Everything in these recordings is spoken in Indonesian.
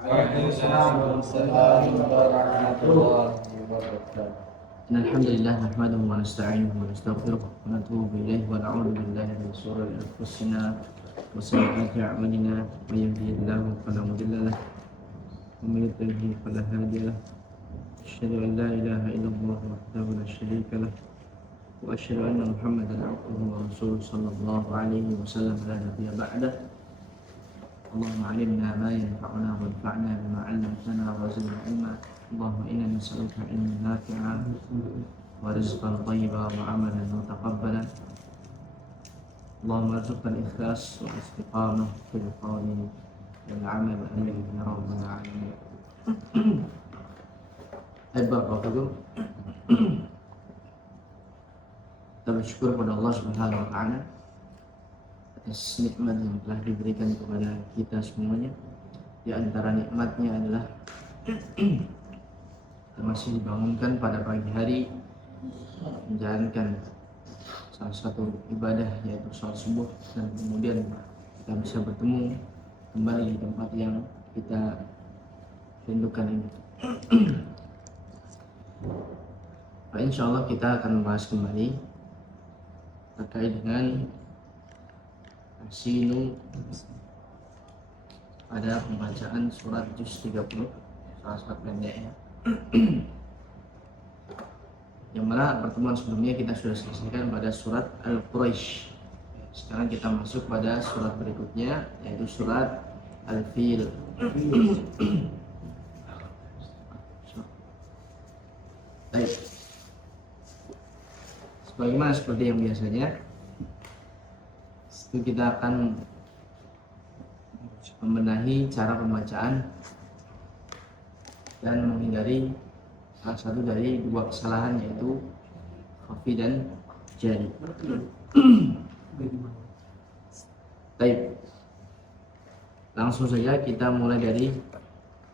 Waalaikumsalam warahmatullahi wabarakatuh. Alhamdulillah nahmaduhu wa nasta'inuhu wa nastaghfiruh wa natubu ilayhi wa na'udzu billahi min shururi anfusina wa sayyi'ati a'malina may yahdihillahu fala mudilla lahu wa may yudlil fala hadiya lahu. Asyhadu an la ilaha illallah wahdahu la syarika lahu wa asyhadu anna Muhammadan 'abduhu wa rasuluhu sallallahu alaihi wasallam la nabiyya ba'dah. اللهم علمنا ما ينفعنا وانفعنا بما علمتنا وزدنا علما اللهم إنا نسألك علما نافعا ورزقا طيبا وعملا متقبلا اللهم ارزقنا الإخلاص والاستقامة في القول والعمل آمين يا رب العالمين. Bapak-bapak, kita bersyukur kepada Allah Subhanahu wa taala atas nikmat yang telah diberikan kepada kita semuanya. Di antara nikmatnya adalah kita masih dibangunkan pada pagi hari menjalankan salah satu ibadah yaitu salat subuh, dan kemudian kita bisa bertemu kembali di tempat yang kita rindukan ini. Insya Allah kita akan membahas kembali terkait dengan Sinu pada pembacaan surat juz 30, salah surat pendeknya. Yang mana pertemuan sebelumnya kita sudah selesaikan pada surat Al-Quraisy. Sekarang kita masuk pada surat berikutnya yaitu surat Al-Fil. Baik. Sebagaimana seperti yang biasanya, itu kita akan membenahi cara pembacaan dan menghindari salah satu dari dua kesalahan yaitu khafi dan jari. Baik, langsung saja kita mulai dari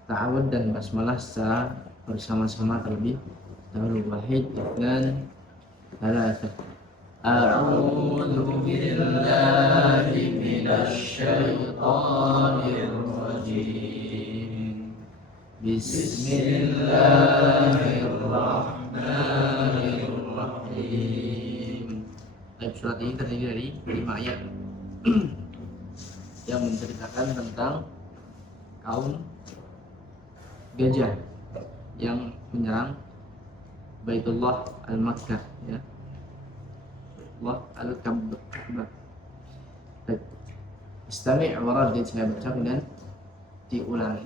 ta'awud dan basmalah secara bersama-sama terlebih dahulu. Wahid, dan thalathah. أعوذ بالله من الشيطان الرجيم بسم الله الرحمن الرحيم. Surat ini terdiri dari 5 ayat yang menceritakan tentang kaum gajah yang menyerang Baitullah Al-Makkah, ya. Allah Al-Ka'bah. Baik. Istami' wa raddid, saya baca dan diulangi.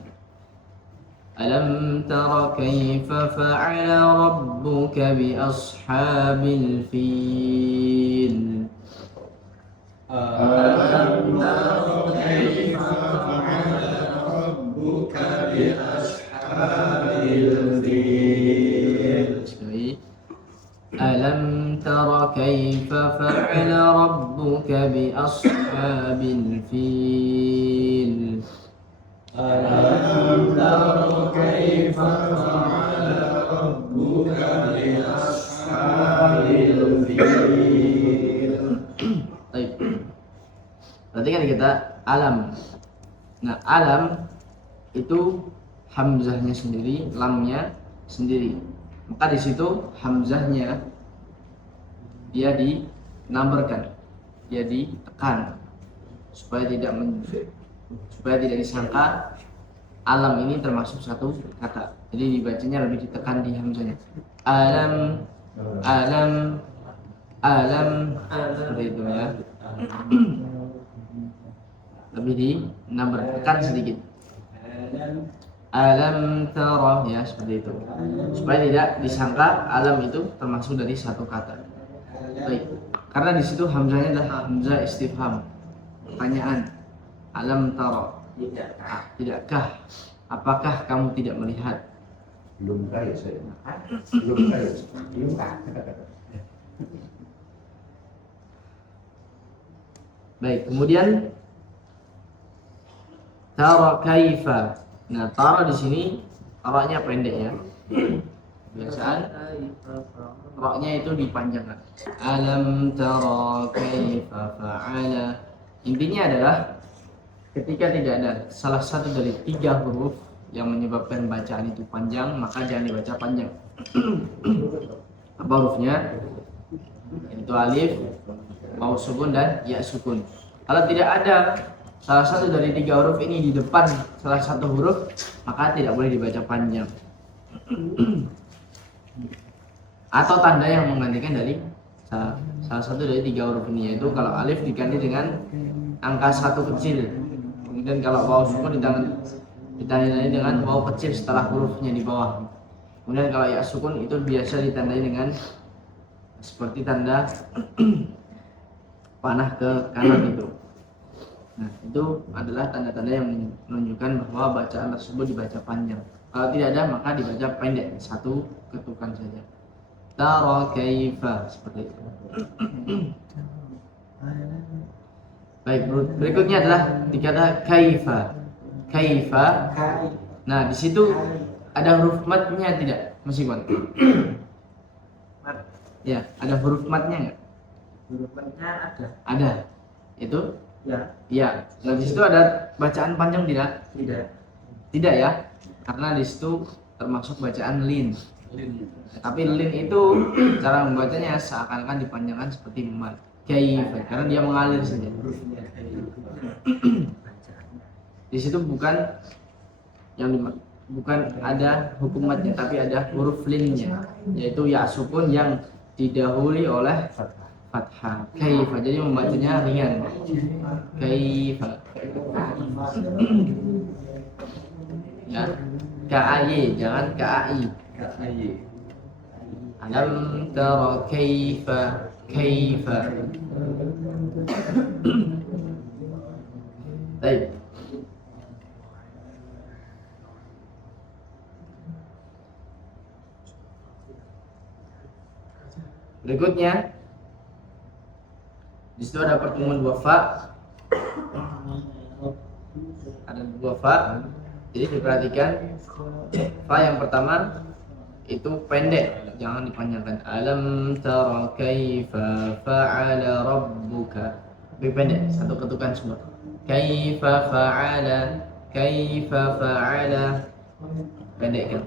Alam tara kaifa fa'ala rabbuka bi ashabil fil. Alam tara kaifa fa'ala rabbuka bi ashabil fil. Alam tara kaifa fa'ala rabbuka bi ashabil fil. Alam tara kaifa fa'ala rabbuka bi ashabil fil. Baik. Perhatikan kita alam. Nah, alam itu hamzahnya sendiri, lamnya sendiri. Maka di situ hamzahnya dia dinambarkan, dia ditekan supaya tidak disangka alam ini termasuk satu kata. Jadi dibacanya lebih ditekan di hamzahnya. Alam, alam, alam, seperti itu ya. Lebih dinambar, tekan sedikit. Alam tara, ya, seperti itu, supaya tidak disangka alam itu termasuk dari satu kata. Baik, karena di situ hamzahnya adalah hamzah istifham, pertanyaan. Alam tara, tidakkah, apakah kamu tidak melihat? Belum kaya saya. Belum kaya. Baik, kemudian tara kaifa. Nah, tara di sini ra-nya pendek, ya. Biasaan ra-nya itu dipanjangkan. Alam tara kaifa fa'ala. Intinya adalah ketika tidak ada salah satu dari 3 huruf yang menyebabkan bacaan itu panjang, maka jangan dibaca panjang. Apa hurufnya? Itu alif, waw sukun dan ya sukun. Kalau tidak ada salah satu dari 3 huruf ini di depan salah satu huruf, maka tidak boleh dibaca panjang. Atau tanda yang menggantikan dari salah satu dari 3 huruf ini, yaitu kalau alif diganti dengan angka 1 kecil, kemudian kalau waw sukun ditandai dengan waw kecil setelah hurufnya di bawah. Kemudian kalau ya sukun itu biasa ditandai dengan seperti tanda panah ke kanan itu. Nah, itu adalah tanda-tanda yang menunjukkan bahwa bacaan tersebut dibaca panjang. Kalau tidak ada, maka dibaca pendek, 1 ketukan saja. Tara kaifa, seperti itu. Baik, berikutnya adalah dikata kaifa. Kaifa. Nah, di situ ada huruf matnya tidak, Mas Iwan? Ya, ada huruf matnya nggak? Huruf matnya ada. Ada. Itu? Ya. Ya. Nah, di situ ada bacaan panjang tidak? Tidak. Tidak ya, karena di situ termasuk bacaan lin. Tapi lin itu cara membacanya seakan-akan dipanjangkan seperti mat. Kaifa, karena dia mengalir saja. Di situ bukan ada hukum matnya, tapi ada huruf linnya, yaitu ya sukun yang didahului oleh fathah. Kaifa, jadi membacanya ringan. Kaifa. Ya, ka'ai, jangan ka'ai. Alam tara kaifa. Baik. Berikutnya, di situ ada pertemuan 2 fa. Ada 2 fa. Jadi diperhatikan, fa yang pertama itu pendek, jangan dipanjangkan. Alam tara kaifa fa'ala rabbuka. Lebih pendek, 1 ketukan semua. Kaifa fa'ala, pendek kan.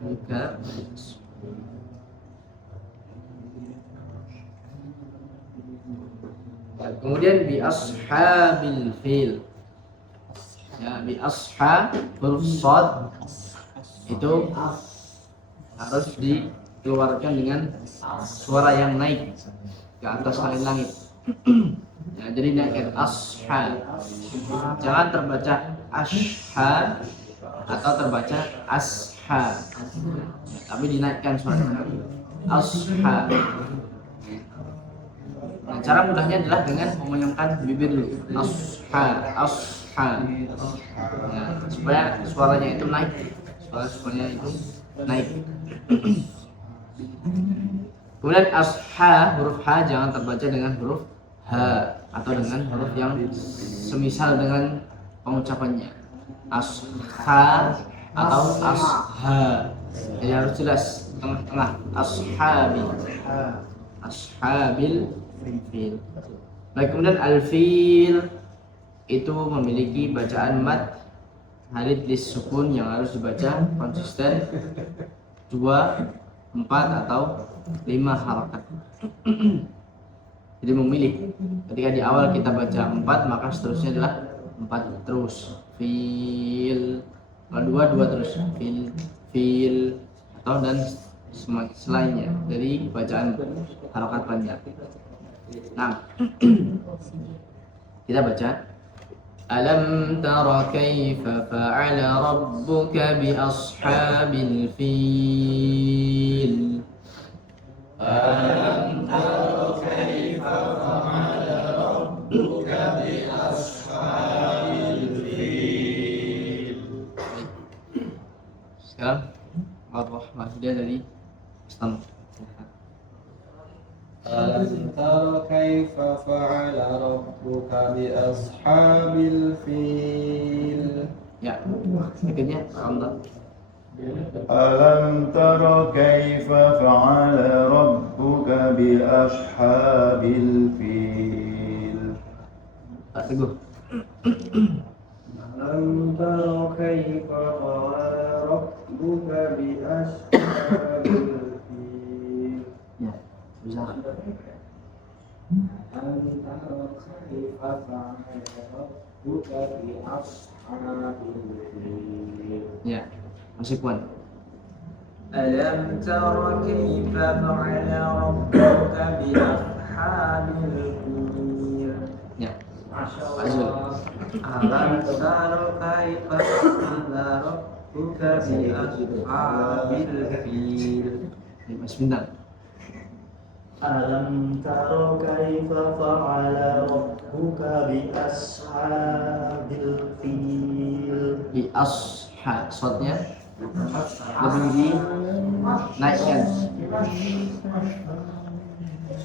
Buka. Kemudian bi ashabil fil. Ya, bi ashab huruf shad itu harus dikeluarkan dengan suara yang naik ke atas langit. Ya, jadi naikkan ashab. Jangan terbaca asha atau terbaca asha. Ya, tapi dinaikkan suaranya. Ashab. Nah, cara mudahnya adalah dengan mengoyongkan bibir dulu. Ashab. Nah, supaya suaranya itu naik. Suaranya itu naik. Kemudian asha, huruf h jangan terbaca dengan huruf h atau dengan huruf yang semisal dengan pengucapannya. Asha atau asha. Jadi harus jelas tengah-tengah. Ashabil fil. Baik, kemudian al-fil itu memiliki bacaan mat halid sukun yang harus dibaca konsisten 2, 4 atau 5 harakat. Jadi memilih. Ketika di awal kita baca 4, maka seterusnya adalah 4 terus. Fil. Kalau 2 terus. Fil atau dan selainnya dari bacaan harakat panjang. Nah, kita baca. Alam tara kaifa fa'ala rabbuka bi ashabil fil. Alam tara kaifa fa'ala rabbuka bi ashabil fil. Sekarang Ar-Rahmah dia dari Islam. Alam tara kaifa fa'ala rabbuka bi ashabil fil. Ya, berikutnya Allah. Alam tara kaifa fa'ala rabbuka bi ashabil fil. Pak Teguh. ألم تر كيف فعل ربك بأصحاب الفيل Ya, bisa. ألم تر كيف فعل ربك بأصحاب الفيل Ya, masih Puan. ألم تر كيف فعل ربك بأصحاب الفيل Ya, Pak Zul. Alam tara kaifa fa'ala rabbuka bi ashabil fil. Ya, Mas Bintang. Alam tara kaifa fa'ala rabbuka bi ashabil fil. Di asha, shotnya lebih dinaikkan.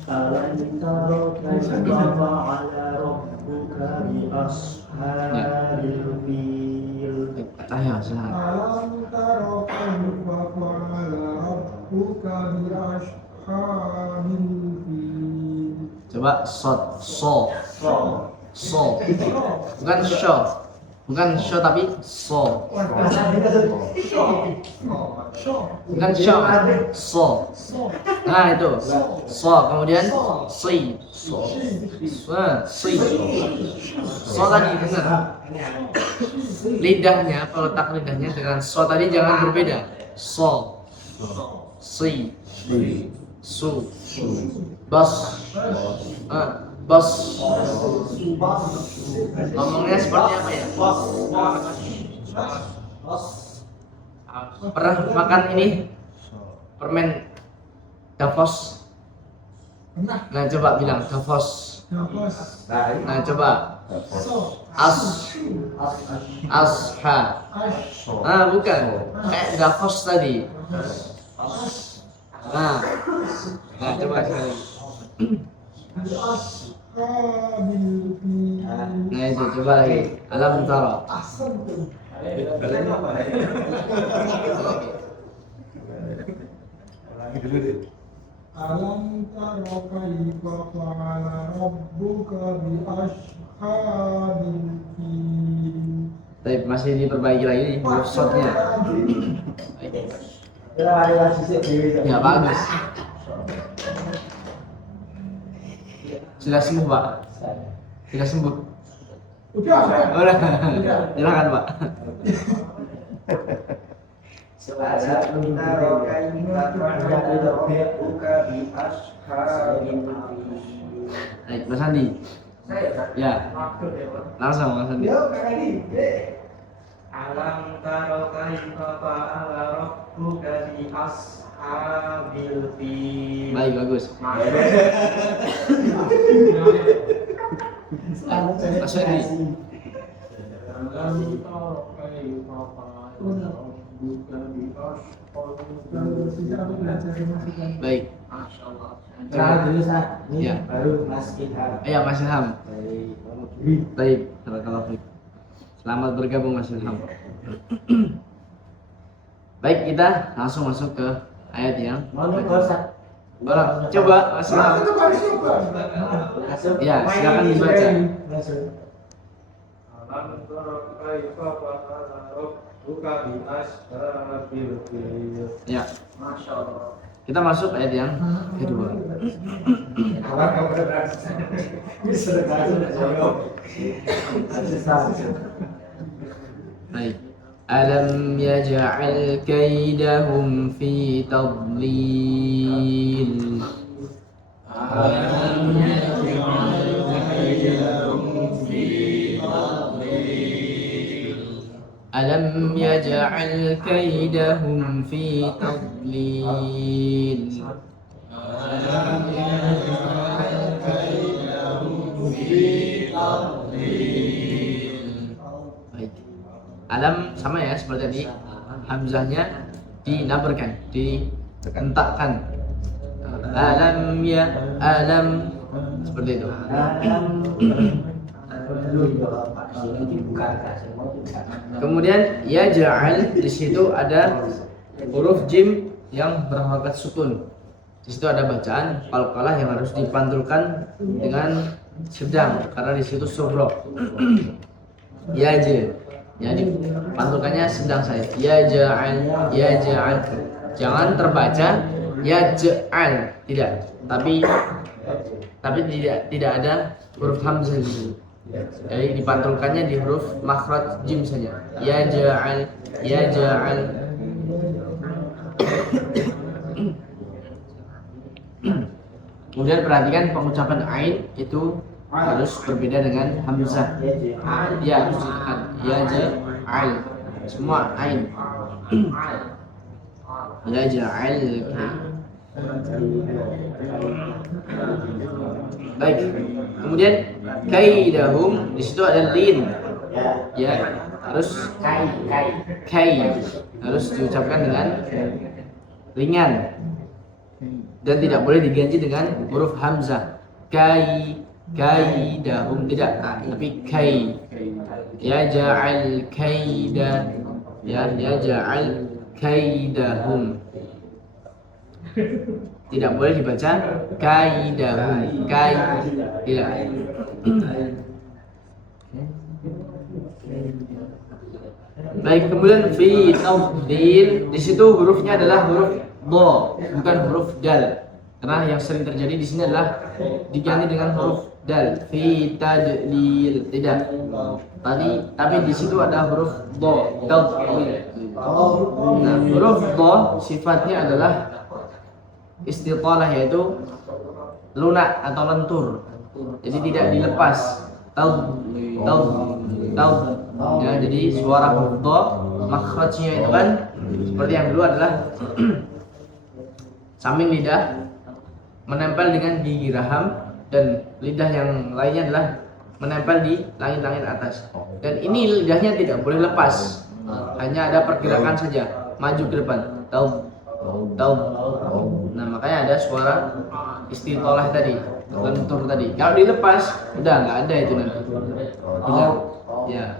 Alam tara kaifa fa'ala rabbuka bi ashabil fil. Cahaya, silahkan. ألم تر كيف فعل ربك بأصحاب الفيل Coba shot, so, bukan show, bukan show tapi so, bukan show, so. Nah itu, so kemudian si, so tadi benar. Lidahnya, kalau letak lidahnya dengan so tadi jangan berbeda. So, si, su, bos, bos. Ngomongnya seperti apa ya? Pernah makan ini permen Davos? Nah coba bilang Davos. Nah coba asha. Nah bukan, kayak Davos tadi. Nah coba sekali. بأصحاب الفيل Nah itu coba lagi. Alam tara. ألم تر كيف فعل ربك بأصحاب الفيل Tapi masih diperbaiki lagi nih shotnya. Ya bagus. Sudah sembuh Pak. Sudah sembuh. Udah, Udah. Silakan Pak. Alam tara kaifa fa'ala rabbuka bi ashabil fil. Baik, Mas Andi. Ya. Langsung Mas Andi. Alam tara kaifa fa'ala rabbuka bi ashabil fil. Baik, bagus. Mas Andi. Baik. Ya. Baru Mas Ilham. Ayo Mas Ilham. Baik, barakallahu fiik. Selamat bergabung Mas Ilham. Baik, kita langsung masuk ke ayat yang Barang, coba Mas Ilham. Ya, silakan dibaca. Alam tara kaifa fa'ala rabbuka bi ashabil fil. Ya, Masyaallah. kita masuk ayat yang kedua. Baik. Alam yaj'al kaidahum fi tadlil. ألم يجعل كيدهم في تضليل Baik. Alam sama ya seperti tadi, hamzahnya dinabarkan, dihentakkan. Alam ya, alam seperti itu. Kemudian ya ja'al, di situ ada huruf jim yang berharokat sukun. Di situ ada bacaan qalqalah yang harus dipantulkan dengan sedang, karena di situ sughra. Yaj'al. Jadi pantulkannya sedang saya. Yaj'al, yaj'al. Jangan terbaca yaj'al, tidak. Tapi tidak ada huruf hamzah di sini. Jadi dipantulkannya di huruf makhraj jim saja. Yaj'al, yaj'al. Kemudian perhatikan pengucapan ain itu harus berbeda dengan hamzah. Dia harus ditekan. Yaj'al. Semua ain. Yaj'al. Baik. Kemudian kaidahum, di situ ada lin. Ya, harus kai harus diucapkan dengan ringan dan tidak boleh diganti dengan huruf hamzah. Kaidahum tidak, tapi kai. Yaj'al kaida, ya, yaj'al kaidahum. Tidak boleh dibaca kaidahum, kai, tidak. Baik, kemudian fi tafdil, di situ hurufnya adalah huruf do, bukan huruf dal. Karena yang sering terjadi di sini adalah diganti dengan huruf dal. Fi tadlil, tidak. Tapi di situ ada huruf do, tafdil. Nah, huruf do sifatnya adalah istitalah, yaitu lunak atau lentur. Jadi tidak dilepas. Taub. Ya, jadi suara huruf do makhrajnya itu kan seperti yang dulu adalah samping lidah menempel dengan gigi raham, dan lidah yang lainnya adalah menempel di langit-langit atas. Dan ini lidahnya tidak boleh lepas, hanya ada pergerakan saja maju ke depan. Taub. Nah, makanya ada suara istitalah tadi, lentur tadi. Kalau dilepas udah nggak ada itu nanti. Hilang. Ya.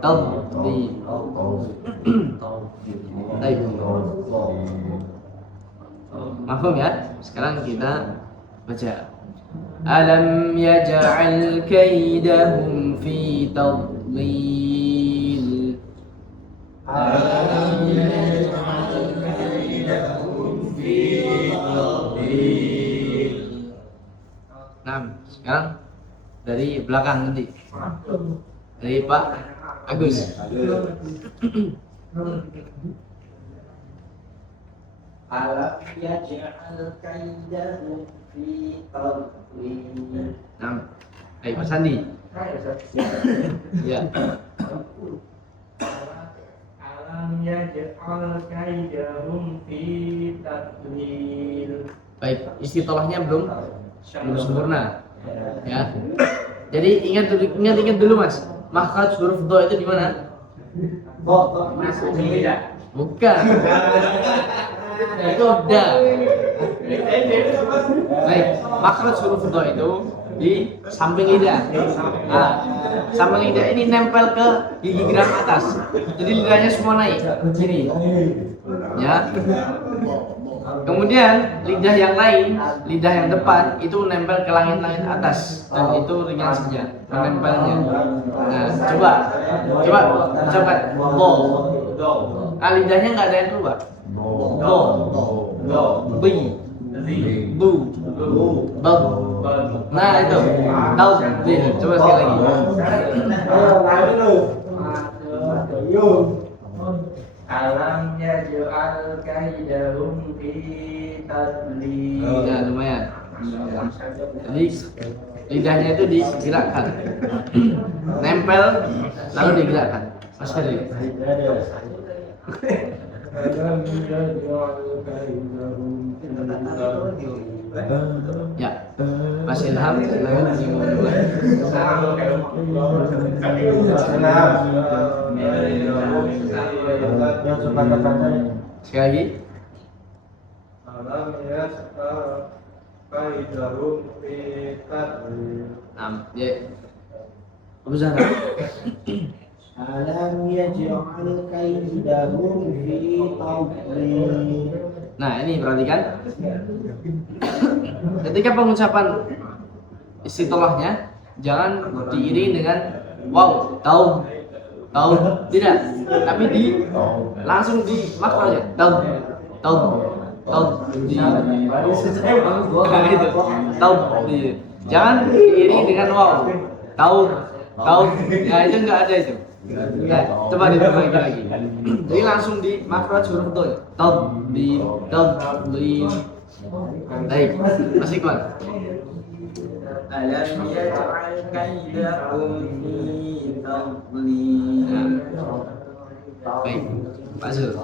Taub di. Baik. Mahfum ya? Sekarang kita baca. Alam yaj'al kaidahum fi tadlil. Alam yaj'al kaidahum fi tadlil. Nah, sekarang dari belakang nanti. Dari Pak Agus. Alam yaj'al kaidahum fi tadlil. Nah, ayo Mas Andi. Ya. Alam yaj'al kaidahum fi tadlil. Baik, istitolahnya belum sempurna. Ya. Jadi ingat dulu Mas. Makhraj huruf do itu di mana? Masuk ke lidah. Bukan. Itu da. Baik, makhraj huruf do itu di samping lidah. Nah, samping lidah ini nempel ke gigi geram atas. Jadi lidahnya semua naik. Gini. Ya. Kemudian lidah yang lain, lidah yang depan itu nempel ke langit-langit atas, dan itu ringan saja menempelnya. Nah, coba ucapkan do. Ah, lidahnya nggak ada yang keluar. Do, bi, bu, bab. Nah itu, tahu. Coba sekali lagi. Alam yaj'al kaidahum fi tadlil. Ya, lumayan. Jadi lidahnya itu digerakkan, nempel lalu digerakkan. Mas Ferdi. Alam yaj'al kaidahum fi tadlil. Ya, Mas Ilham, silakan dimulai. Sekali lagi. Alam yaj'al kaidahum fi tadlil. Ya. Abu Zahra. Alam yaj'al kaidahum fi tadlil. Nah, ini perhatikan. Ketika pengucapan istitolahnya jangan diiringi dengan wow, taub, tidak, tapi langsung di makro aja, taub, di itu, taub, jangan diiringi dengan wow, taub, ya itu enggak ada itu. Nah, coba diperbaiki lagi. Jadi langsung di makro huruf do, taub, baik, masih kuat. Alam yaj'al kaidahum fi tadlil. Baik, Pak Zul.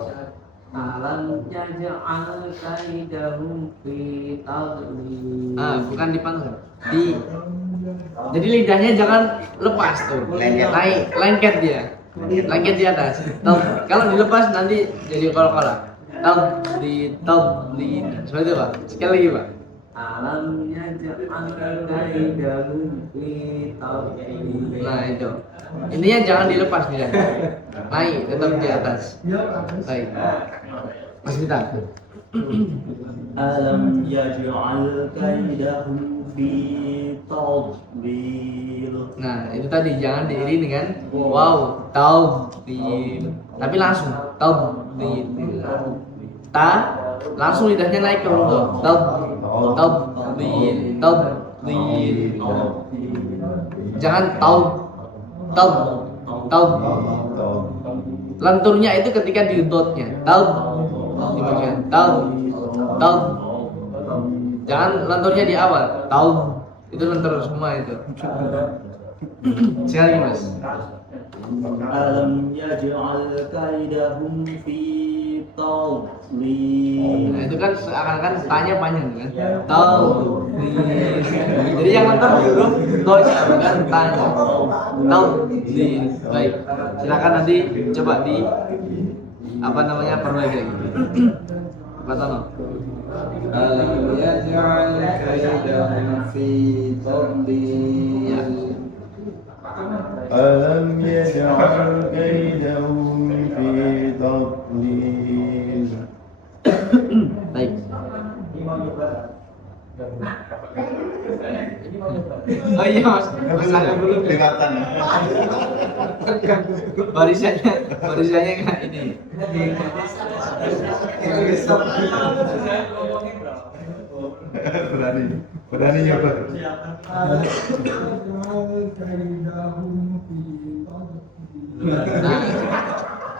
Alam yaj'al kaidahum fi tadlil. Bukan dipanggung. Jadi lidahnya jangan lepas tuh. Lengket dia. Lengket di atas. Kalau dilepas nanti jadi kol-kolah. Seperti itu, Pak. Sekali lagi, Pak. Alam yaj'al kaidahum fi tadlil. Nah, itu. Intinya jangan dilepas lidahnya. Naik tetap di atas. Baik. Mas Bita. Alam yaj'al kaidahum fi tadlil. Nah, itu tadi jangan diiringi dengan wow, taudil. Tapi langsung taudil. Langsung lidahnya naik ke huruf taudil. Jangan taud. Lenturnya itu ketika di dotnya. Dibacakan taud. Jangan lenturnya di awal. Taud. Itu lentur semua itu. Sekali lagi, Mas. Alam yaj'al kaidahum fi tadlil. Nah, itu kan seakan-akan tanya panjang kan? Tadlil. Jadi yang lentur di huruf do-nya bukan tanya. Tadlil. Baik. Silakan nanti coba perbaiki lagi. Pak Tono. Alam yaj'al kaidahum fi tadlil. Alam yaj'al kaidahum fi tadlil. Baik. Oh iya, Mas. Masalah belum. Kelihatan. Barisannya enggak ini. Berani nyoba. Nah,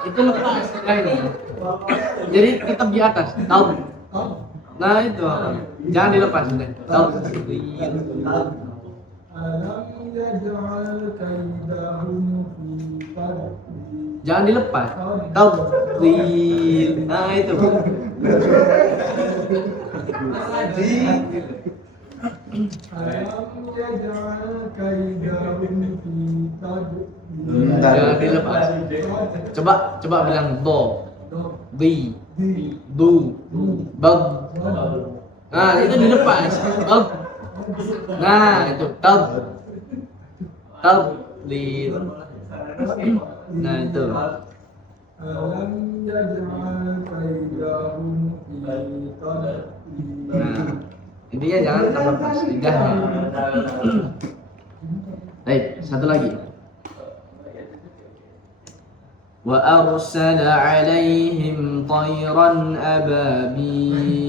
itu lepas ini. Jadi tetap di atas. Tahu? Nah, itu. Jangan dilepas sudah. Tahu? Jangan dilepas. Tahu? Nah, itu. Jangan dilepas. Coba bilang do, di, du, bag. Nah, itu dilepas. Bag. Nah, itu tab, di. Nah, itu. Nah, intinya jangan terlepas lidahnya. Baik, satu lagi. Wa arsala 'alaihim tayran ababil.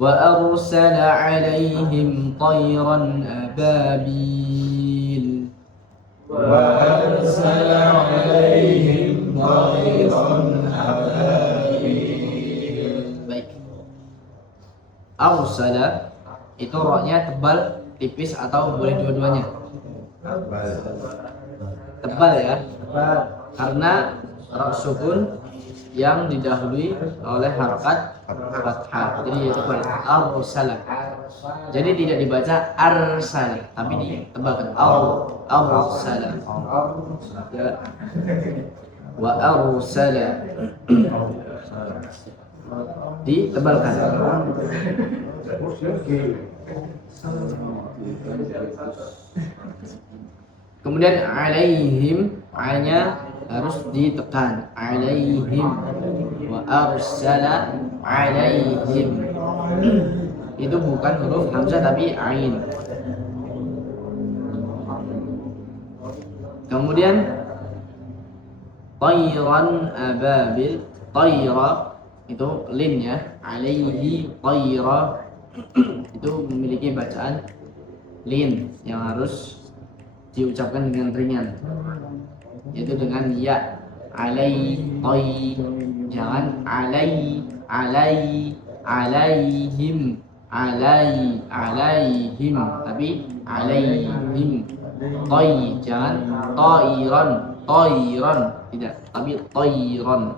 وأرسل عليهم طيرا أبابيل Baik. Arsala itu roknya tebal, tipis atau boleh dua-duanya? Tebal ya. Karena rok sukun yang didahului oleh harokat fathah. Jadi itu tebal. Arsala. Jadi tidak dibaca arsala, tapi ditebalkan arsala. Ya. Wa arsala. Ditebalkan. Kemudian alaihim, a-nya harus ditekan. Alaihim. Wa arsala alaihim. Itu bukan huruf hamzah tapi ain. Kemudian tayran ababil, tayra itu lin ya, alaihi tayra itu memiliki bacaan lin yang harus diucapkan dengan ringan, yaitu dengan ya. Alai tay, jangan alai alai alaihim alaihim, tapi alaihim. Tay, jangan tayran tidak, tapi tayran.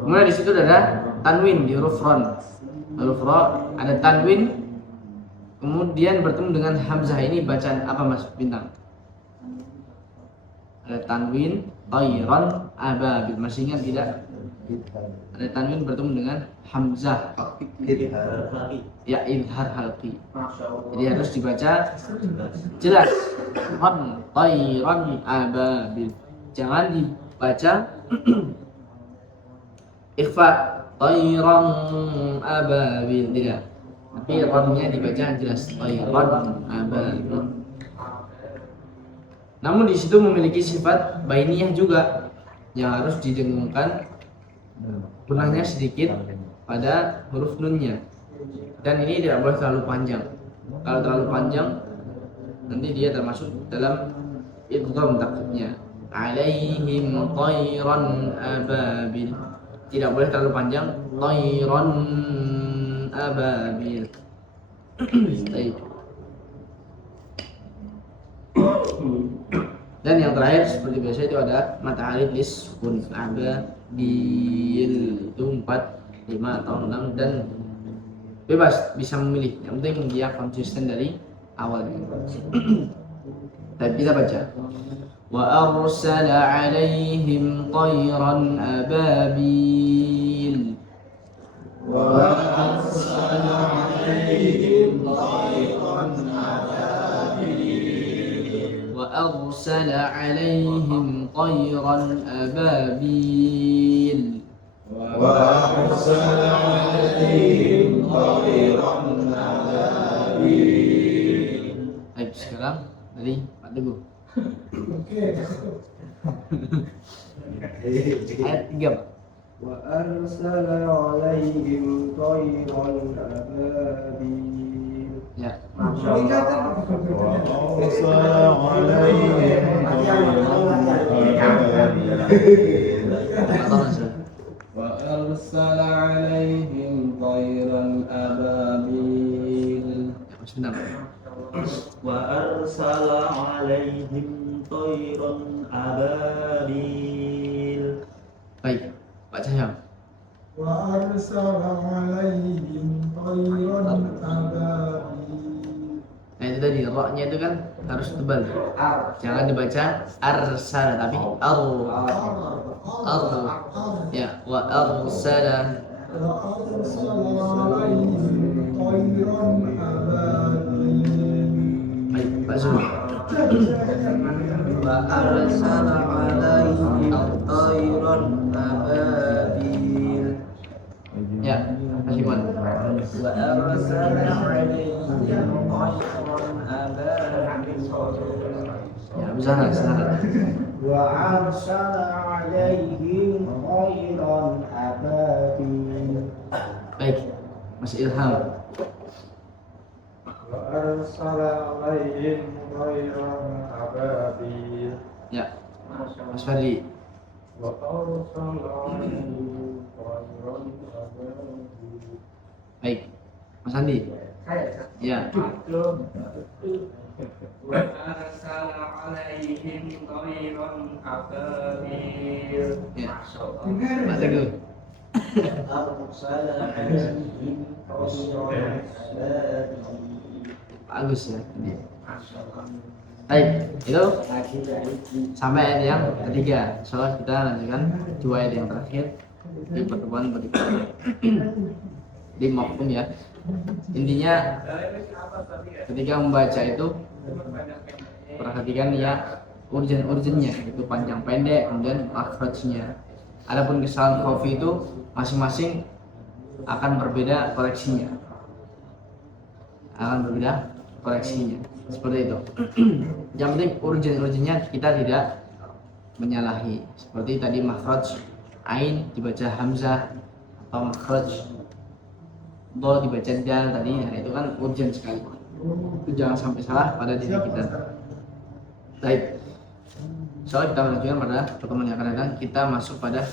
Kemudian di situ ada tanwin di huruf ron. Huruf ro ada tanwin, kemudian bertemu dengan hamzah. Ini bacaan apa Mas Bintang? Ada tanwin tayran ababil. Masih ingat tidak? Ada tanwin bertemu dengan hamzah. Ya, idhar halqi. Jadi harus dibaca jelas. Ron tayran ababil. Jangan dibaca ikhfa tayran ababil, tidak. Tapi ronnya dibaca jelas, tayran ababil. Namun di situ memiliki sifat bainiyah juga yang harus didengungkan gunanya sedikit pada huruf nunnya. Dan ini tidak boleh terlalu panjang. Kalau terlalu panjang nanti dia termasuk dalam idgham takutnya. Alaihim tayran ababil. Tidak boleh terlalu panjang. Tayran ababil. Baik. Dan yang terakhir seperti biasa itu ada mata alif lis sukun ababil, itu 4, 5 atau 6 dan bebas bisa memilih. Yang penting dia konsisten dari awalnya. Dan kita baca. Wa arsala alaihim tayran ababil. Wa arsala alaihim tayran ababil. Wa arsala alaihim tayran ababil. Wa arsala alaihim tayran ababil. Baik, sekarang dari Pak Teguh. Ayat 3 Pak. Wa arsala alaihim tayran ababil. Ya. وأرسل عليهم وأرسل عليهم طيرا أبابيل. Sebentar. وأرسل عليهم طيرا أبابيل. Baik, Pak Cahyam. وأرسل عليهم طيرا أبابيل. Nah itu tadi, ro-nya itu kan harus tebal. Jangan dibaca arsala tapi ar. Ya, wa arsala. وأرسل عليهم طيرا أبابيل. Baik, Pak Zul. Wa arsala alaihim tayran ababil. Ya, Mas Iman. Wa arsala alaihim tayran ababil. Ya, Buzana, silakan. وأرسل عليهم طيرا أبابيل. Baik, Mas Ilham. وأرسل عليهم طيرا أبابيل. Ya, Mas Fadli. وأرسل عليهم طيرا أبابيل. Baik, Mas Andi. Ya, Wa arsala alaihim tayran ababil. ya. Pak Teguh. أرسل عليهم طيرا أبابيل. Pak Agus ya. Baik, itu sampai ayat yang ketiga. Soalnya kita lanjutkan 2 ayat yang terakhir di pertemuan berikutnya. di mafhum ya. Intinya ketika membaca itu perhatikan ya urgen-urgennya, itu panjang pendek, kemudian makhrajnya. Adapun kesalahan khafi itu masing-masing akan berbeda koreksinya. Seperti itu. Yang penting urgen-urgennya kita tidak menyalahi. Seperti tadi makhraj ain dibaca hamzah atau makhraj dal dibaca dal tadi, nah itu kan urgen sekali. Itu jangan sampai salah pada diri kita. Baik. Soalnya kita melanjutkan pada pertemuan yang akan datang, kita masuk pada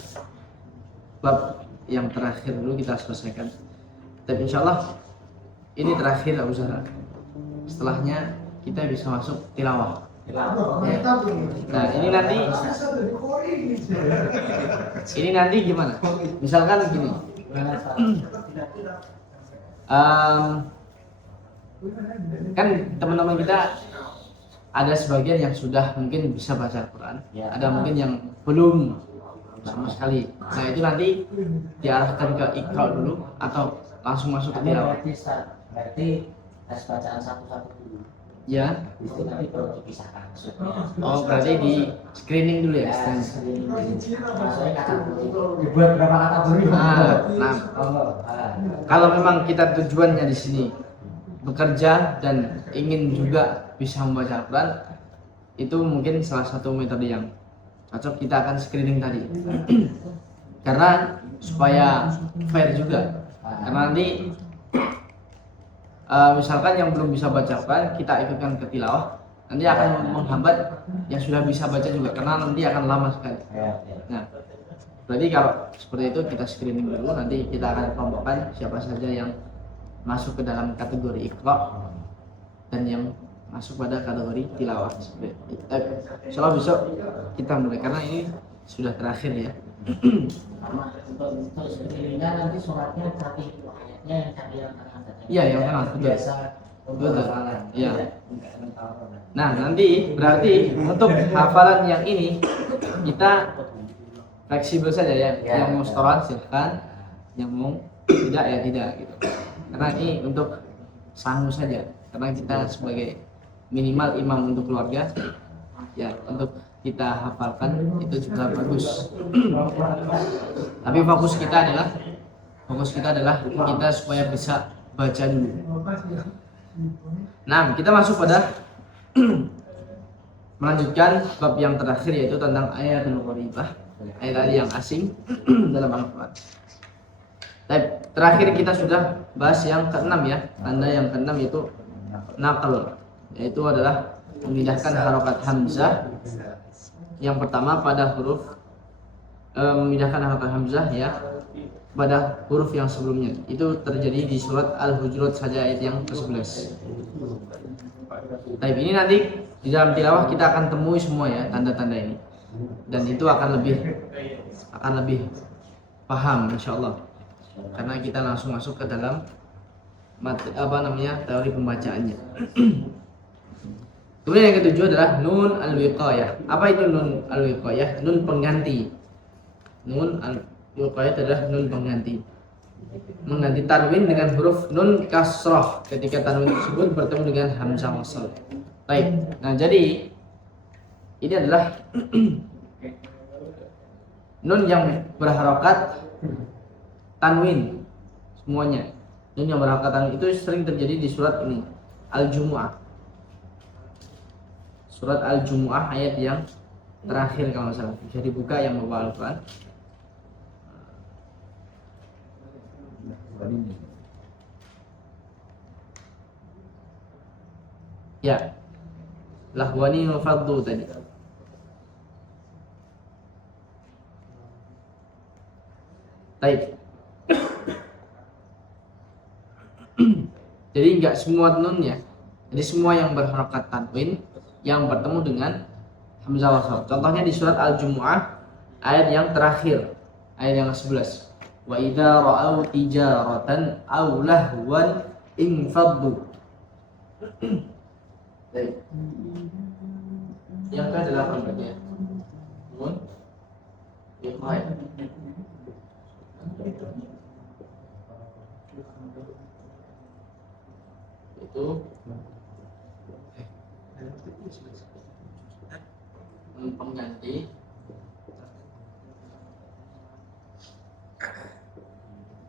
bab yang terakhir dulu kita selesaikan. Tapi insyaallah ini terakhir Abu Zahra. Setelahnya kita bisa masuk tilawah. Ya. Nah ini nanti gimana? Misalkan gini, kan teman-teman kita ada sebagian yang sudah mungkin bisa baca Al-Quran, ada mungkin yang belum sama sekali. Nah itu nanti diarahkan ke Iqra dulu atau langsung masuk ke tilawah? Berarti tes bacaan satu-satu dulu. Ya. Itu nanti perlu dipisahkan. Oh berarti di screening dulu ya? Maksudnya kata dibuat berapa kategori? Nah, kalau memang kita tujuannya di sini bekerja dan ingin juga bisa membaca Al-Quran, itu mungkin salah satu metode yang cocok. Kita akan screening tadi karena supaya fair juga, karena nanti misalkan yang belum bisa baca Al-Quran kita ikutkan ke tilawah, nanti akan menghambat yang sudah bisa baca juga, karena nanti akan lama sekali. Nah berarti kalau seperti itu kita screening dulu, nanti kita akan kelompokkan siapa saja yang masuk ke dalam kategori Iqra dan yang masuk pada kategori tilawah. Insyaallah besok kita mulai, karena ini sudah terakhir ya. Untuk screeningnya nanti suratnya cari ayatnya yang cari yang tengah saja. Iya yang tengah, Biasa betul. Iya. Nah nanti berarti untuk hafalan yang ini kita fleksibel saja ya. Yang mau setoran silahkan, yang mau tidak ya tidak gitu. Karena ini untuk sanggup saja, karena kita sebagai minimal imam untuk keluarga ya, untuk kita hafalkan itu juga bagus. Tapi fokus kita adalah kita supaya bisa baca dulu. Nah kita masuk pada melanjutkan bab yang terakhir, yaitu tentang ayatul gharibah, ayat yang asing dalam Al-Quran. Terakhir kita sudah bahas yang keenam ya, tanda yang keenam yaitu naql, yaitu adalah memindahkan harokat hamzah yang pertama pada huruf, memindahkan harokat hamzah ya pada huruf yang sebelumnya. Itu terjadi di surat Al-Hujurat saja ayat yang ke-11. Ini nanti di dalam tilawah kita akan temui semua ya tanda-tanda ini, dan itu akan lebih paham insyaallah, karena kita langsung masuk ke dalam teori pembacaannya. Kemudian yang ketujuh adalah nun al-wiqayah. Apa itu nun al-wiqayah? Nun pengganti. Nun al-wiqayah adalah nun pengganti, mengganti tanwin dengan huruf nun kasrah ketika tanwin tersebut bertemu dengan hamzah wasal. Baik. Nah, jadi ini adalah nun yang berharokat tanwin semuanya. Nun yang berharokat tanwin itu sering terjadi di surat ini, Al-Jumu'ah. Surat Al-Jumu'ah ayat yang terakhir kalau nggak salah. Bisa dibuka yang membawa Al-Quran. Ya, lahwani wa faddu tadi. Baik. Jadi enggak semua nun ya. Jadi semua yang berharokat tanwin yang bertemu dengan hamzah wasal. Contohnya di surat Al-Jumu'ah ayat yang terakhir, ayat yang ke-11. Wa idza ra'au tijaratan aw lahwan infaddu. Baik. Yang ke-8 berarti ya. Nun iqra.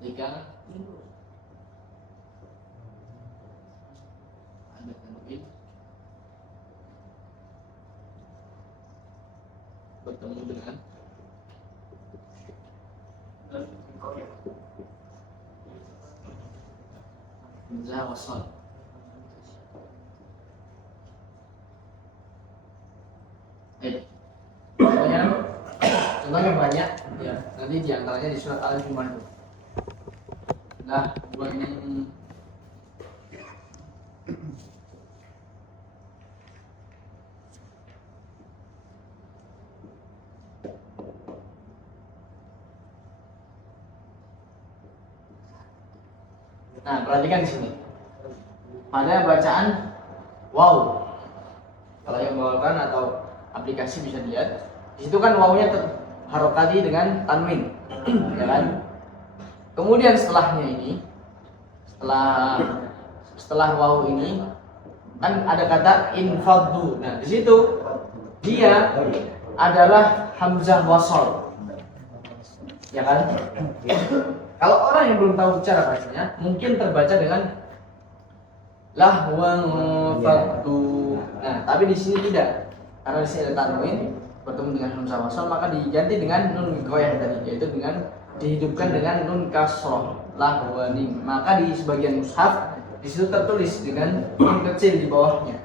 Ketika ada tanwin bertemu dengan hamzah wasal. Contohnya banyak ya. Nanti diantaranya di surat Al-Jumu'ah itu. Nah, perhatikan di sini. Pada bacaan wow. Kalau yang bawakan atau aplikasi bisa dilihat. Di situ kan wawunya harokati dengan tanwin, ya kan? Kemudian setelahnya ini, setelah waw ini kan ada kata infaddu. Nah, di situ dia adalah hamzah wasal, ya kan? Kalau orang yang belum tahu cara bacanya, mungkin terbaca dengan lahwan faddu. Nah, tapi di sini tidak, karena di sini ada tanwin bertemu dengan hamzah wasal, maka diganti dengan nun wiqayah tadi, yaitu dengan dihidupkan dengan nun kasroh lahwani. Maka di sebagian mushaf di situ tertulis dengan nun kecil di bawahnya.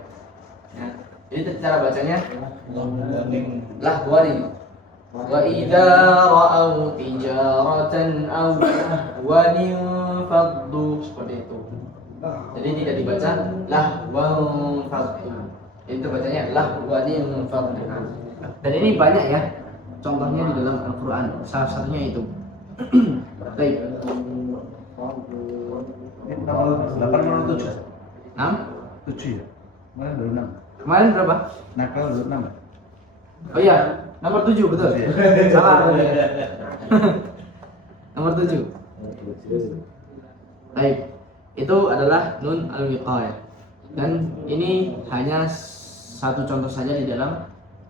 Ya, jadi cara bacanya lahwani. Wa idza ra'au tijaratan aw lahwan faddu, seperti itu. Jadi tidak dibaca lahwan faddu. Itu bacanya lahwan faddu. Dan ini banyak ya contohnya di dalam Al-Quran. Salah satunya itu. Baik. 8 7. 6? 7 ya? Kemarin baru 6. Kemarin berapa? Nakal baru 6. Oh iya, nomor 7 betul. Salah. Nomor 7. Baik. Itu adalah nun al-wiqayah. Dan ini hanya satu contoh saja di dalam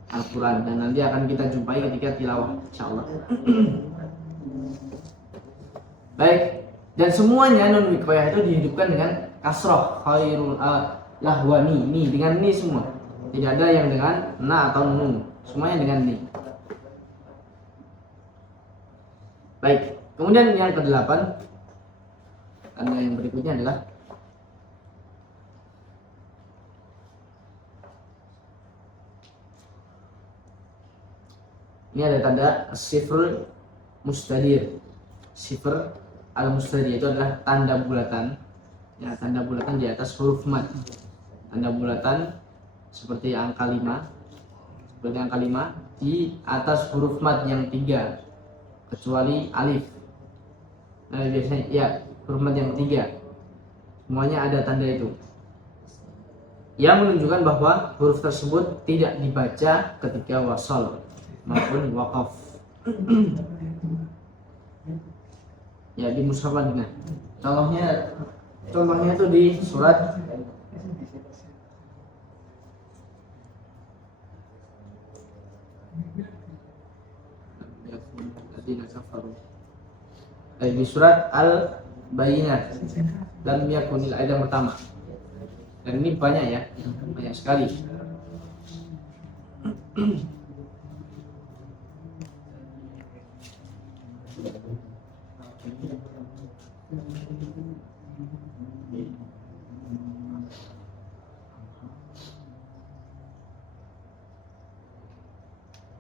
Al-Quran, dan nanti akan kita jumpai ketika tilawah, insyaallah. Baik, dan semuanya nun wiqayah itu dihidupkan dengan kasroh khairul lahwani, ni dengan ni semua. Tidak ada yang dengan na atau nun, semuanya dengan ni. Baik, kemudian yang ke-8, tanda yang berikutnya adalah ini ada tanda sifr mustadir. Sifr al-mustadir itu adalah tanda bulatan. Ya, tanda bulatan di atas huruf mad. Tanda bulatan seperti angka 5. Seperti angka 5 di atas huruf mad yang 3 kecuali alif. Nah, biasanya ya, huruf mad yang 3. Semuanya ada tanda itu. Yang menunjukkan bahwa huruf tersebut tidak dibaca ketika wasal maupun waqaf. Ya, di mushaf Madinah. Contohnya itu di surat di surat Al-Bayyinah, lam yakunil ayat yang pertama. Dan ini banyak ya, banyak sekali.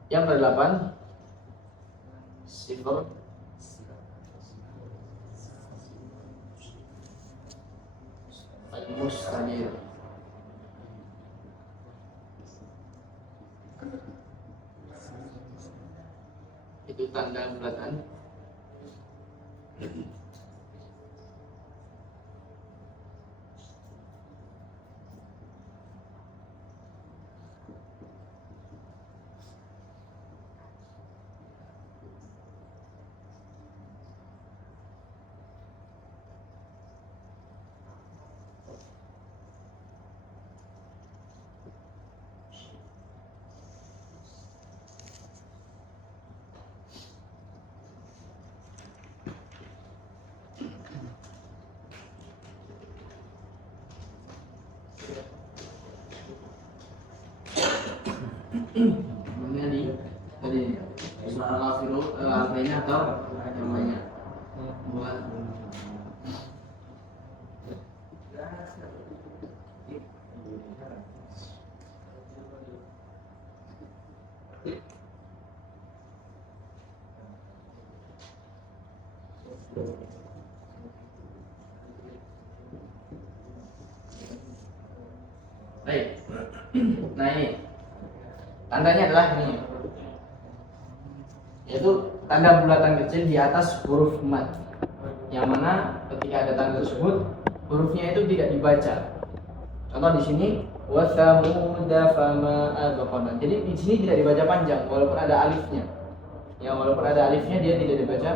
Yang ke-8 sifr al-mustadir. Itu tanda bulatan. Namanya di tadi surah al-kafirun al-bayyinah atau yang lainnya. Buat baik. Nah ini tandanya adalah ini, yaitu tanda bulatan kecil di atas huruf mat, yang mana ketika ada tanda tersebut hurufnya itu tidak dibaca. Contoh di sini wasamuda fama abqana. Jadi di sini tidak dibaca panjang walaupun ada alifnya. Ya, walaupun ada alifnya dia tidak dibaca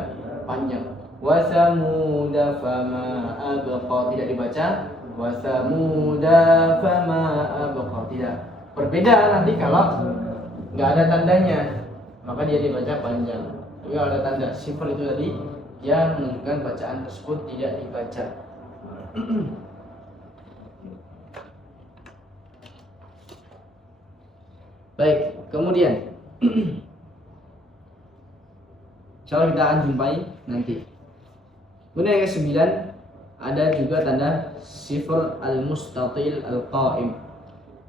panjang. Wasamuda fama abqa, tidak dibaca wasamuda fama abqa, tidak. Berbeda nanti kalau nggak ada tandanya, maka dia dibaca panjang. Tapi kalau ada tanda sifar itu tadi, yang menunjukkan bacaan tersebut tidak dibaca. Baik, kemudian insya Allah kita akan jumpai nanti. Kemudian yang ke-9 ada juga tanda sifar al-mustatil al-qaim.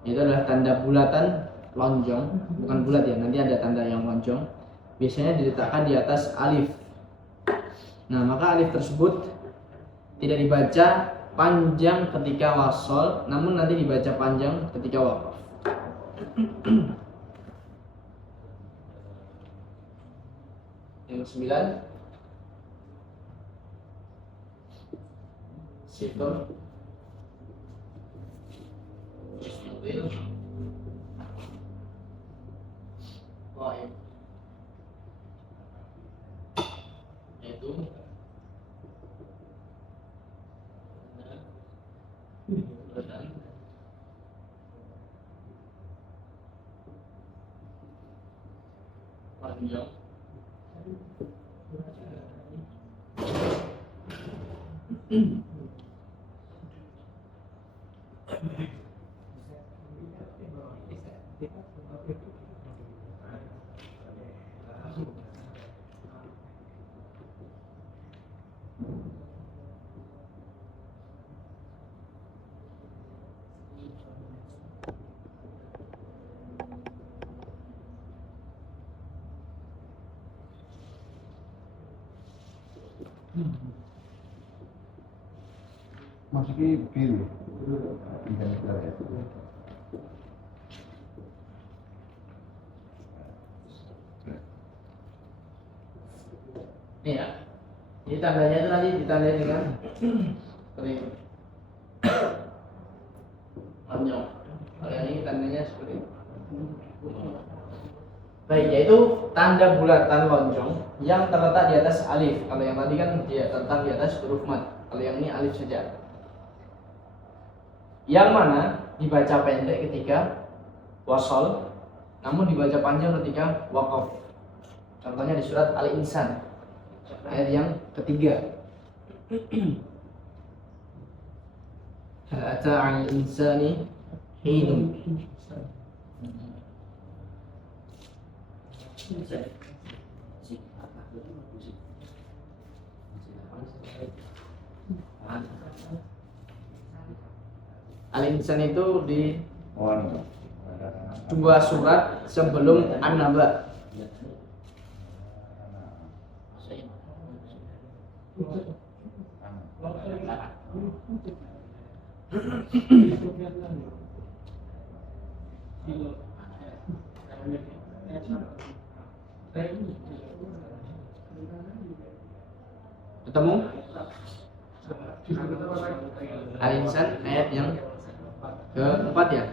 Itu adalah tanda bulatan lonjong, bukan bulat ya, nanti ada tanda yang lonjong. Biasanya diletakkan di atas alif. Nah, maka alif tersebut tidak dibaca panjang ketika wasol, namun nanti dibaca panjang ketika waqaf. Yang 9 sifar mustatil qaim, yaitu bulatan panjang Masuknya biru. Tidak ada. Nih ya, ini tandanya itu nanti ditandai dengan kering lonjong. Kalau yang ini tandanya seperti ini. Baik, yaitu tanda bulatan lonjong yang terletak di atas alif. Kalau yang tadi kan dia terletak di atas huruf mat. Kalau yang ini alif saja. Yang mana dibaca pendek ketika wasol, namun dibaca panjang ketika waqaf. Contohnya di surat Al-Insan ayat yang ketiga. Ata al-insani hinun. Al-Insan itu di dua surat sebelum An-Naba. Ketemu? Al-Insan ayat yang keempat ya.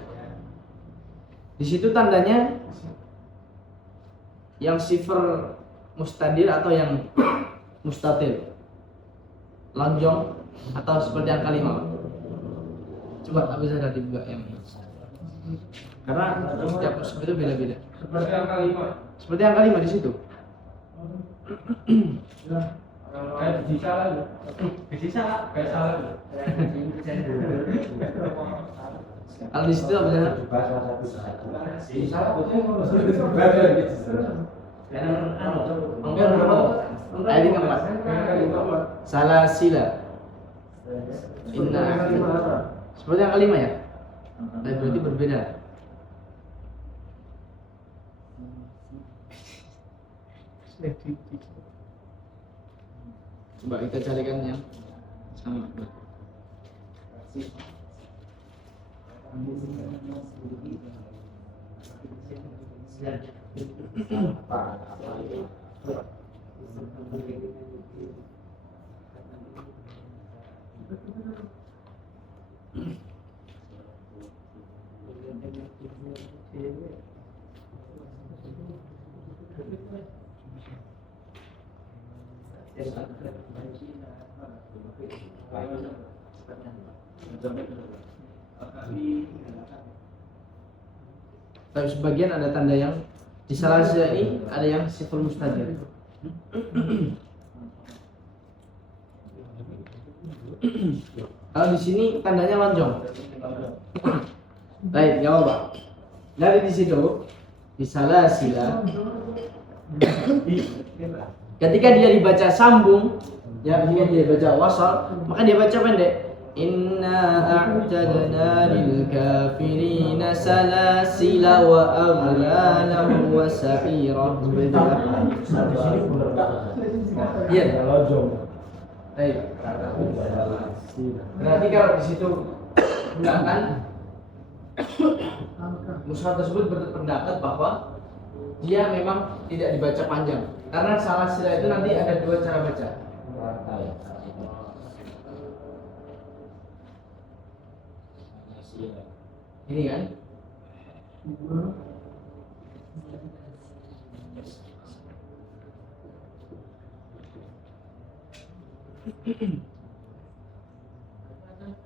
Di situ tandanya yang sifar mustadir atau yang mustatil, lonjong atau seperti yang kalimat. Coba bisa ada dibuka yang ini. Karena setiap mushaf itu beda-beda. Seperti yang kalimat. Seperti yang kalimat di situ. Kayak bisa lah. Bisa kayak salah. Kalau di situ apa? Ayat yang keempat. Salah sila. Inna. Seperti yang kelima ya. Tapi berarti berbeda. Coba kita carikan yang sama. Tapi sebagian ada tanda yang di salah sila ini ada yang sifat mustajab. Kalau di sini tandanya lonjong. Baik, jawab Pak. Dari di situ di salah sila ketika dia dibaca sambung, ya ketika dia baca wasal, maka dia baca pendek. Inna a'tadna lil kafirina salasila wa aghlalan wa sa'ira. Iya. Baik. Berarti kalau di situ enggak kan mushaf tersebut berpendapat bahwa dia memang tidak dibaca panjang. Karena salah sila itu nanti ada dua cara baca. Ini kan?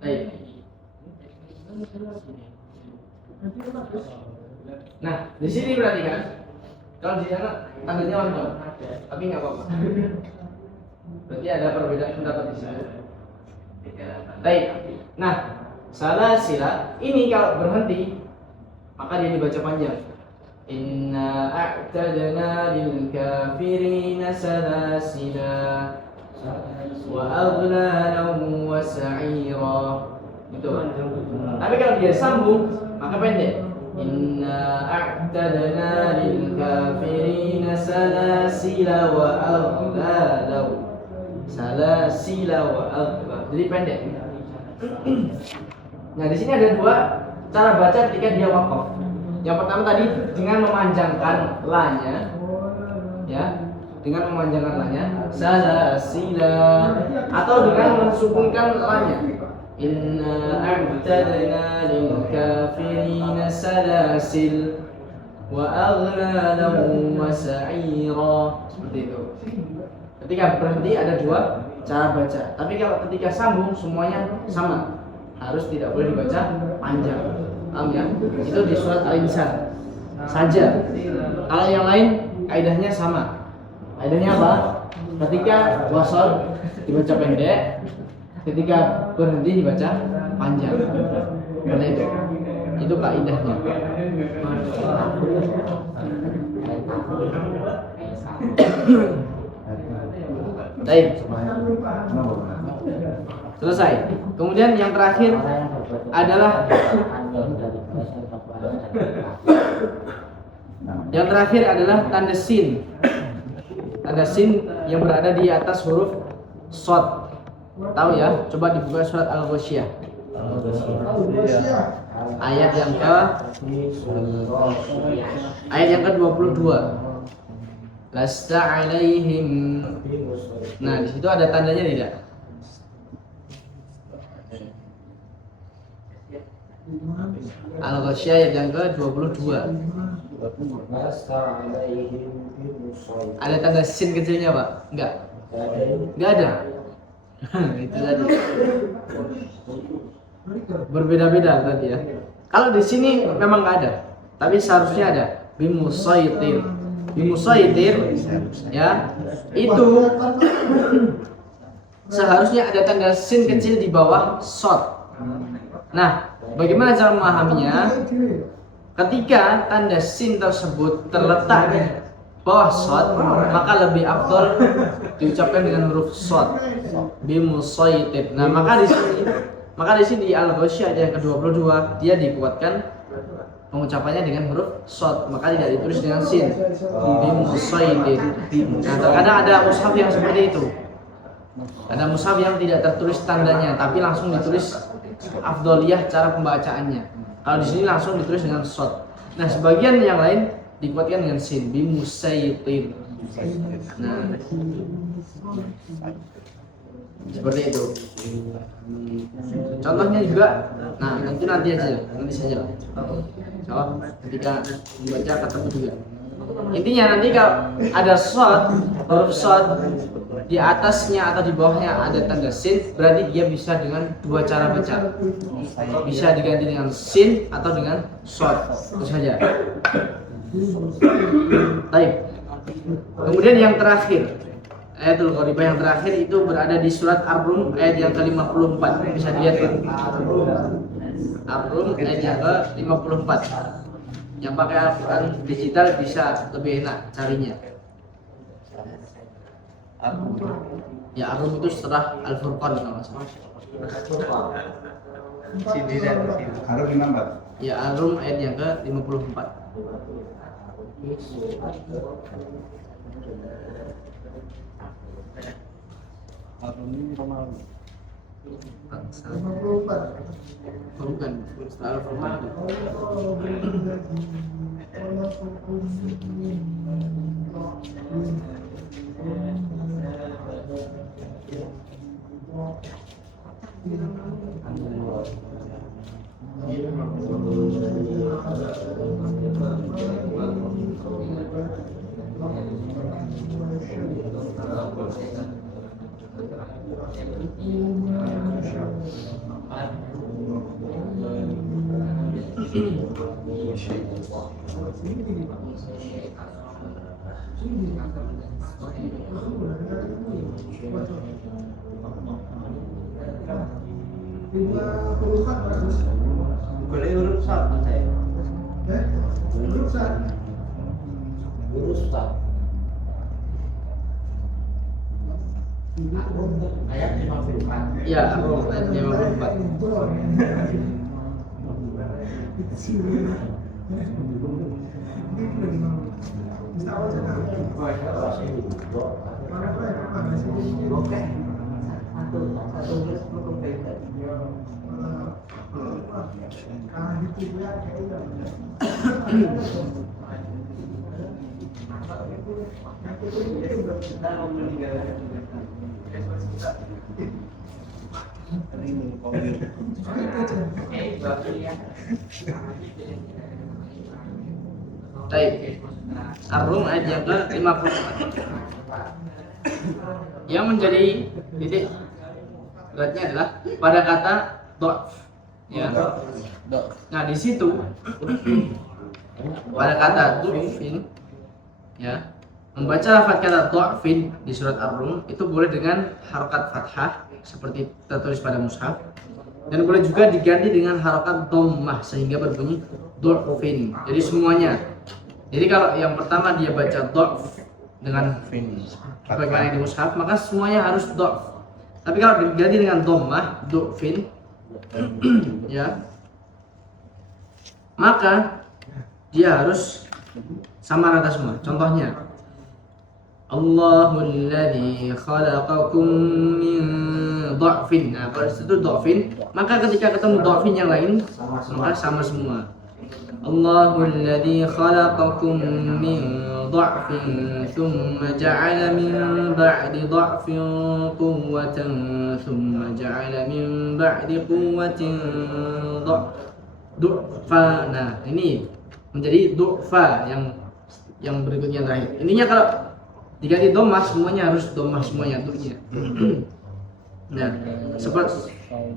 Baik. Nah, di sini berarti kan? Kalau di sana tandanya lonjong, tapi nggak apa-apa. Berarti ada perbedaan pendapat di sini. Baik. Nah, salah sila ini kalau berhenti maka dia dibaca panjang. Inna a'tadna lil kafirina salasila wa aghlalan wa sa'ira. Itu. Tapi kalau dia sambung maka pendek. Inna a'tadna lil kafirina salasila wa aghlalan. Salasila wa aghlalan. Jadi pendek. Nah, di sini ada dua cara baca ketika dia waqaf. Yang pertama tadi dengan memanjangkan la-nya, ya, dengan memanjangkan la-nya, salasila, atau dengan mensukunkan la-nya. Inna a'tadna lil kafirina salasil wa aghlalan wa sa'ira. Seperti itu. Ketika berhenti ada dua cara baca. Tapi kalau ketika sambung semuanya sama. Harus tidak boleh dibaca panjang. Paham ya? Itu di surat Al-Insan saja. Kalau yang lain kaidahnya sama. Kaidahnya apa? Ketika wasal dibaca pendek, ketika berhenti dibaca panjang. Karena itu kaidahnya. Baik. Selesai. Kemudian yang terakhir adalah tanda sin. Tanda sin yang berada di atas huruf shad. Tahu ya? Coba dibuka surat Al-Ghasyiyah. Ayat yang ke-22. Lasta alaihim. Nah, di situ ada tandanya tidak? Al-Ghasyiyah ayat yang ke-22. Ada tanda sin kecilnya, Pak? Enggak. Enggak ada. Itu tadi. Berbeda-beda tadi ya. Kalau di sini memang enggak ada, tapi seharusnya ada. Bimusaitir. Bimusaitir ya. Itu seharusnya ada tanda sin kecil di bawah shad. Nah, bagaimana cara memahaminya? Ketika tanda sin tersebut terletak di bawah shad, maka lebih afdol diucapkan dengan huruf shad. Bimusaytir. Nah, maka di sini Al-Ghasyiyah yang ke-22 dia dikuatkan pengucapannya dengan huruf shad, maka tidak ditulis dengan sin. Bimusaytir. Nah, terkadang ada mushaf yang seperti itu. Ada mushaf yang tidak tertulis tandanya, tapi langsung ditulis afdoliyah cara pembacaannya. Kalau di sini langsung ditulis dengan shad. Nah, sebagian yang lain dikuatkan dengan sin. Bimusaytir. Nah, seperti itu. Contohnya juga, nah nanti saja. Kalau ketika membaca ketemu juga. Intinya nanti kalau ada shad, huruf shad di atasnya atau di bawahnya ada tanda sin, berarti dia bisa dengan dua cara baca. Bisa diganti dengan sin atau dengan shad. Itu saja. Baik. Kemudian yang terakhir, ayatul gharibah yang terakhir itu berada di surat Ar-Rum ayat yang ke-54. Bisa dilihat kan? Ar-Rum ayat yang ke-54. Yang pakai Al-Quran digital bisa lebih enak carinya. Ya, Ar-Rum itu setelah Al-Furqan kalau nggak salah. Harus menambah. Ya, Ar-Rum ayat yang ke-54. Bukan, setelah Al-Furqan. Boleh huruf shad saya. Huruf shad. Ayat 54. Ya, Ar-Rum ayat 54. Baik. Ar-Rum ayat yang ke-54. Yang menjadi titik beratnya adalah pada kata dha'f. Ya. Nah, di situ pada kata dha'fin, ya, membaca lafaz kata dha'fin di surat Ar-Rum itu boleh dengan harokat fathah seperti tertulis pada mushaf, dan boleh juga diganti dengan harokat dhammah sehingga berbunyi dha'fin. Jadi semuanya. Jadi kalau yang pertama dia baca dha'f dengan bagaimana di mushaf, maka semuanya harus dha'f. Tapi kalau diganti dengan dhammah, dha'fin, ya, maka dia harus sama rata semua. Contohnya, Allahul ladzi khalaqakum min dha'fin. Nah, kalau itu dha'fin, maka ketika ketemu dha'fin yang lain, maka sama semua. Allahul ladzi khalaqakum min dha'fin thumma ja'ala min ba'di dha'fin quwwatan thumma ja'ala min ba'di quwwatin du'fa. Nah, ini menjadi du'fa yang berikutnya terakhir. Intinya kalau diganti dhammah semuanya harus dhammah semuanya tuhnya. Nah,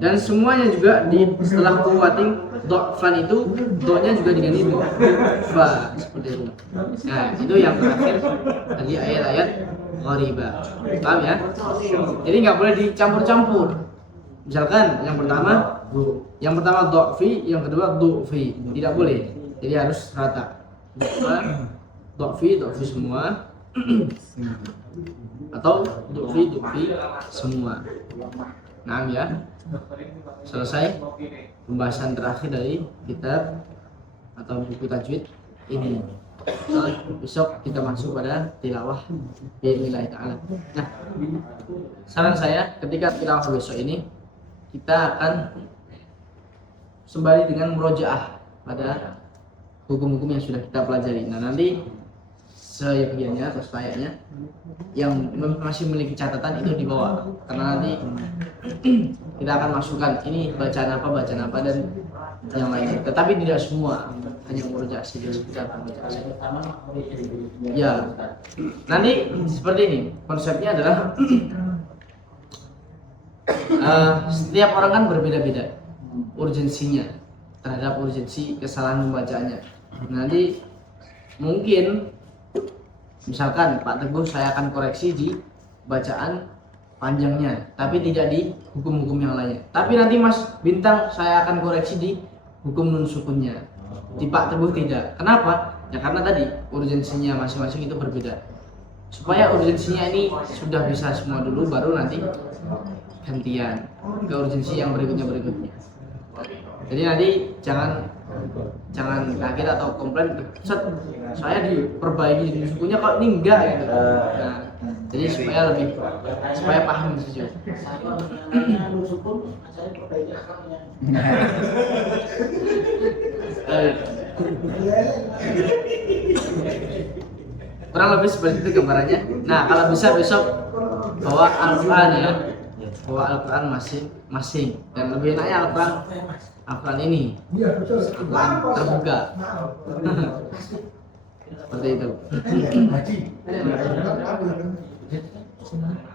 dan semuanya juga setelah quwwatin dha'fan itu do-nya juga diganti du'fa seperti itu. Nah, itu yang terakhir dari ayat-ayat gharibah. Paham ya? Jadi nggak boleh dicampur-campur. Misalkan yang pertama Yang pertama do'fi, yang kedua du'fi. Tidak boleh. Jadi harus rata. Do'fi semua. Atau du'fi semua. Nah ya. Selesai pembahasan terakhir dari kitab atau buku tajwid ini. Besok kita masuk pada tilawah billahi ta'ala. Nah, saran saya ketika tilawah besok ini kita akan sembari dengan murojaah pada hukum-hukum yang sudah kita pelajari. Nah, nanti seyogianya atau selayaknya yang masih memiliki catatan itu dibawa, karena nanti kita akan masukkan ini bacaan apa dan yang lainnya. Tetapi tidak semua, hanya murojaah saja, sekedar murojaah saja. Ya, nanti seperti ini konsepnya adalah setiap orang kan berbeda-beda urgensinya terhadap urgensi kesalahan pembacaannya. Nanti mungkin misalkan Pak Teguh saya akan koreksi di bacaan panjangnya, tapi tidak di hukum-hukum yang lainnya. Tapi nanti Mas Bintang saya akan koreksi di hukum nun sukunnya. Di Pak Teguh tidak. Kenapa? Ya karena tadi urgensinya masing-masing itu berbeda. Supaya urgensinya ini sudah bisa semua dulu, baru nanti gantian ke urgensi yang berikutnya. Jadi nanti jangan kaget atau komplain, saya diperbaiki di sukunya kok ini enggak gitu. Nah, jadi supaya paham saja. Kurang lebih seperti itu gambarannya. Nah, kalau bisa besok bawa Al-Quran ya, bawa Al-Quran masing-masing, dan lebih enaknya Al-Quran ini Al-Quran terbuka. Seperti itu.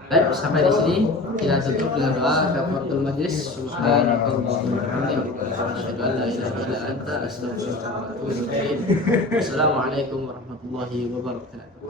Baik, sampai di sini kita tutup dengan doa kafaratul majlis. Subhanakallahumma wa bihamdika asyhadu an la ilaha illa anta astaghfiruka wa atubu ilaik. Assalamualaikum warahmatullahi wabarakatuh.